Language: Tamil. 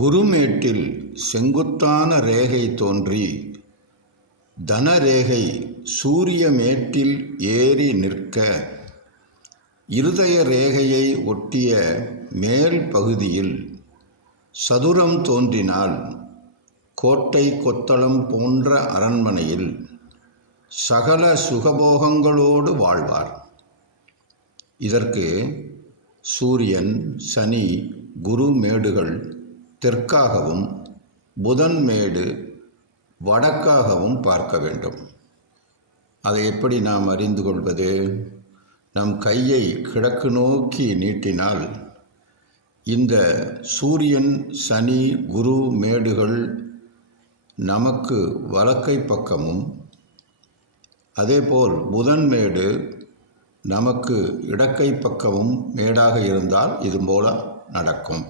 குருமேட்டில் செங்குத்தான ரேகை தோன்றி தனரேகை சூரிய மேட்டில் ஏறி நிற்க, இருதய ரேகையை ஒட்டிய மேல் பகுதியில் சதுரம் தோன்றினால் கோட்டை கொத்தளம் போன்ற அரண்மனையில் சகல சுகபோகங்களோடு வாழ்வார். இதற்கு சூரியன், சனி, குரு மேடுகள் தெற்காகவும் புதன் மேடு வடக்காகவும் பார்க்க வேண்டும். அதை எப்படி நாம் அறிந்து கொள்வது? நம் கையை கிழக்கு நோக்கி நீட்டினால் இந்த சூரியன், சனி, குரு மேடுகள் நமக்கு வலக்கை பக்கமும், அதேபோல் புதன் மேடு நமக்கு இடக்கை பக்கமும் மேடாக இருந்தால் இது போல நடக்கும்.